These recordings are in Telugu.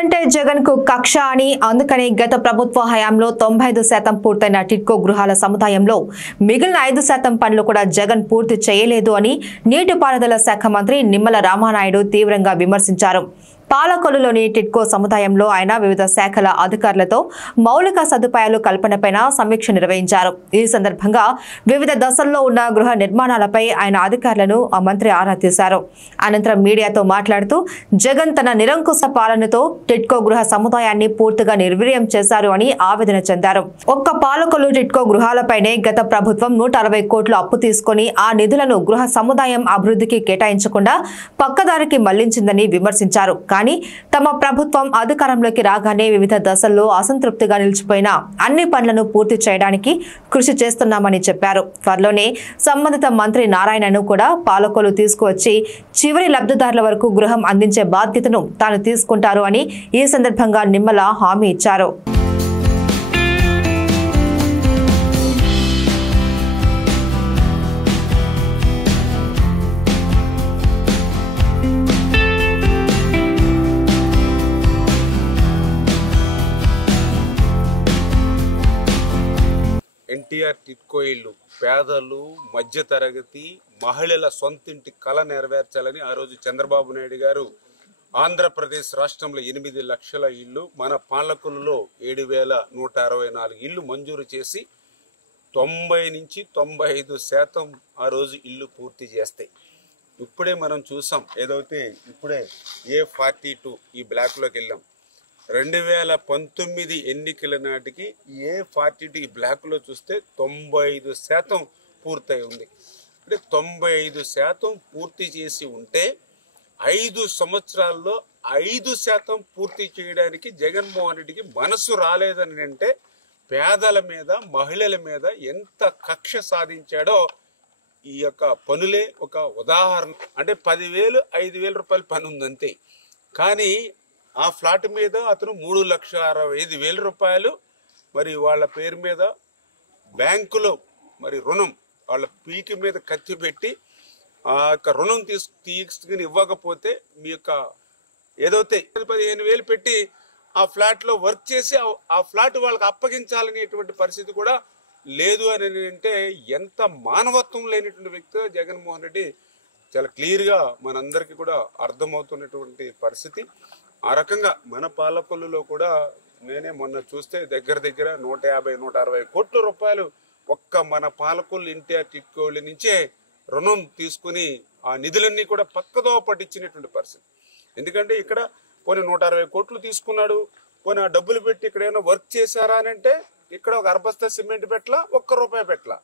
జగన్ జగన్ కు కక్ష అని అందుకనే గత ప్రభుత్వ హయాంలో 95% పూర్తయిన టిట్కో గృహాల సముదాయంలో మిగిలిన 5% పనులు కూడా జగన్ పూర్తి చేయలేదు అని నీటిపారుదల శాఖ మంత్రి నిమ్మల రామానాయుడు తీవ్రంగా విమర్శించారు. పాలకొల్లులోని టిట్కో సముదాయంలో ఆయన వివిధ శాఖల అధికారులతో మౌలిక సదుపాయాలు కల్పనపై సమీక్ష నిర్వహించారు. ఈ సందర్భంగా వివిధ దశల్లో ఉన్న గృహ నిర్మాణాలపై ఆయన అధికారులను మంత్రి ఆరా తీశారు. అనంతరం మీడియాతో మాట్లాడుతూ జగన్ తన నిరంకుశ పాలనతో టిట్కో గృహ సముదాయాన్ని పూర్తిగా నిర్వీర్యం చేశారు అని ఆవేదన చెందారు. ఒక్క పాలకొల్లు టిట్కో గృహాలపైనే గత ప్రభుత్వం 160 కోట్లు అప్పు తీసుకుని ఆ నిధులను గృహ సముదాయం అభివృద్ధికి కేటాయించకుండా పక్కదారికి మళ్లించిందని విమర్శించారు. కానీ తమ ప్రభుత్వం అధికారంలోకి రాగానే వివిధ దశల్లో అసంతృప్తిగా నిలిచిపోయిన అన్ని పనులను పూర్తి చేయడానికి కృషి చేస్తున్నామని చెప్పారు. త్వరలోనే సంబంధిత మంత్రి నారాయణను కూడా పాలకొల్లు తీసుకువచ్చి చివరి లబ్ధిదారుల వరకు గృహం అందించే బాధ్యతను తాను తీసుకుంటారు అని ఈ సందర్భంగా నిమ్మల హామీ ఇచ్చారు. ఎన్టీఆర్ టిట్కో ఇల్లు పేదలు, మధ్యతరగతి మహిళల సొంతింటి కళ నెరవేర్చాలని ఆ రోజు చంద్రబాబు నాయుడు గారు ఆంధ్రప్రదేశ్ రాష్ట్రంలో 8 లక్షల ఇల్లు, మన పాలకొల్లులో 7,164 ఇల్లు మంజూరు చేసి 90 నుంచి 95% ఆ రోజు ఇల్లు పూర్తి చేస్తాయి. ఇప్పుడే మనం చూసాం, ఏదైతే ఇప్పుడే A42 ఈ బ్లాక్లోకి వెళ్ళాం. 2019 ఎన్నికల నాటికి A42 ఈ బ్లాక్లో చూస్తే 95% పూర్తయి ఉంది. అంటే 95% పూర్తి చేసి ఉంటే 5 సంవత్సరాల్లో 5% పూర్తి చేయడానికి జగన్మోహన్ రెడ్డికి మనసు రాలేదని అంటే పేదల మీద, మహిళల మీద ఎంత కక్ష సాధించాడో ఈ యొక్క పనులే ఒక ఉదాహరణ. అంటే 10,000, 5,000 రూపాయల పని ఉందంతే. కానీ ఆ ఫ్లాట్ మీద అతను 3,65,000 రూపాయలు మరి వాళ్ళ పేరు మీద బ్యాంకులో మరి రుణం, వాళ్ళ పీకి మీద కత్తి పెట్టి ఆ యొక్క రుణం తీసుకుని ఇవ్వకపోతే మీ యొక్క ఏదైతే 15,000 పెట్టి ఆ ఫ్లాట్లో వర్క్ చేసి ఆ ఫ్లాట్ వాళ్ళకి అప్పగించాలనేటువంటి పరిస్థితి కూడా లేదు అని అంటే ఎంత మానవత్వం లేనటువంటి వ్యక్తి జగన్మోహన్ రెడ్డి. చాలా క్లియర్గా మనందరికీ కూడా అర్థమవుతున్నటువంటి పరిస్థితి. ఆ రకంగా మన పాలకొల్లులో కూడా నేనే మొన్న చూస్తే దగ్గర 150-160 కోట్ల రూపాయలు ఒక్క మన పాలకొల్లు ఎన్టీఆర్ టిట్కో నుంచే రుణం తీసుకుని ఆ నిధులన్నీ కూడా పక్కదో పట్టించినటువంటి పరిస్థితి. ఎందుకంటే ఇక్కడ పోనీ 160 కోట్లు తీసుకున్నాడు, పోనీ ఆ డబ్బులు పెట్టి ఇక్కడ ఏమైనా వర్క్ చేశారా అని అంటే ఇక్కడ ఒక అరబస్తా సిమెంట్ పెట్టలా, ₹1 పెట్టలా.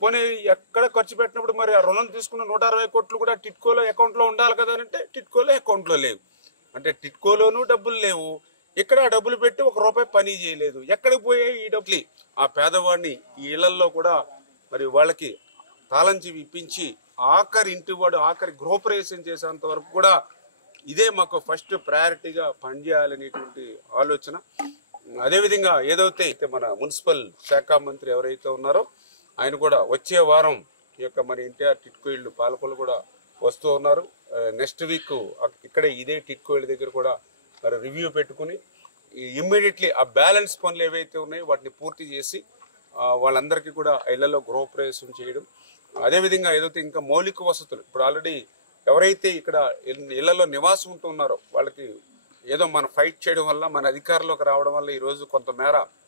పోనీ ఎక్కడ ఖర్చు పెట్టినప్పుడు మరి ఆ రుణం తీసుకున్న 160 కోట్లు కూడా టిట్కోలో అకౌంట్లో ఉండాలి కదా అంటే టిట్కోలో అకౌంట్లో లేవు. అంటే టిట్కోలోనూ డబ్బులు లేవు, ఇక్కడ డబ్బులు పెట్టి ₹1 పని చేయలేదు. ఎక్కడికి పోయాయి ఈ డబ్బులు? ఆ పేదవాడిని ఈ ఇళ్లలో కూడా మరి వాళ్ళకి తాళంచి ఇప్పించి ఆఖరి ఇంటివాడు ఆఖరి గృహప్రవేశం చేసేంత వరకు కూడా ఇదే మాకు ఫస్ట్ ప్రయారిటీగా పనిచేయాలనేటువంటి ఆలోచన. అదేవిధంగా ఏదైతే మన మున్సిపల్ శాఖ మంత్రి ఎవరైతే ఉన్నారో ఆయన కూడా వచ్చే వారం ఈ యొక్క మన ఎన్టీఆర్ టిట్కో ఇళ్ళు పాలకొల్లు కూడా వస్తూ ఉన్నారు. నెక్స్ట్ వీక్ ఇక్కడే ఇదే టిట్కో ఇళ్ళ దగ్గర కూడా మరి రివ్యూ పెట్టుకుని ఇమ్మీడియట్లీ ఆ బ్యాలెన్స్ పనులు ఏవైతే ఉన్నాయో వాటిని పూర్తి చేసి వాళ్ళందరికీ కూడా ఇళ్లలో గృహప్రవేశం చేయడం. అదేవిధంగా ఏదైతే ఇంకా మౌలిక వసతులు ఇప్పుడు ఆల్రెడీ ఎవరైతే ఇక్కడ ఇళ్లలో నివాసం ఉంటున్నారో వాళ్ళకి ఏదో మనం ఫైట్ చేయడం వల్ల, మన అధికారంలోకి రావడం వల్ల ఈరోజు కొంతమేర